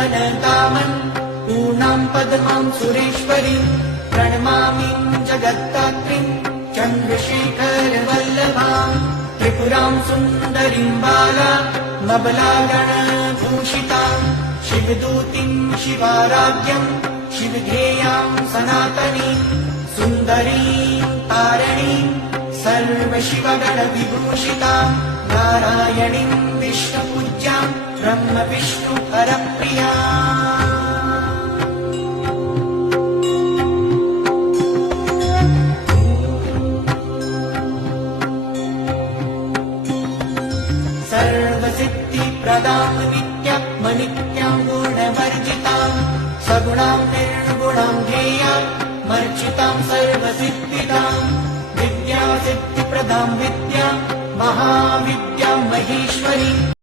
घनकामन् पूर्णां पद्मां सुरेश्वरीं प्रणमामि जगत्तात्रीं चन्द्रशेखरवल्लभाम् त्रिपुरां सुन्दरीं बालामबलागणभूषितां शिवदूतीं शिवाराध्यं शिवधेयां सनातनीं सुन्दरीं तारिणीं सर्वशिवगणविभूषितां नारायणीं विष्णुपूज्यां ब्रह्मविष्णुहरप्रिया सर्वसिद्धिप्रदां नित्यां गुणवर्जितां सगुणां निर्गुणां ध्येयां मर्चितां सर्वसिद्धिदां विद्यासिद्धिप्रदां विद्यां महाविद्यां महेश्वरीं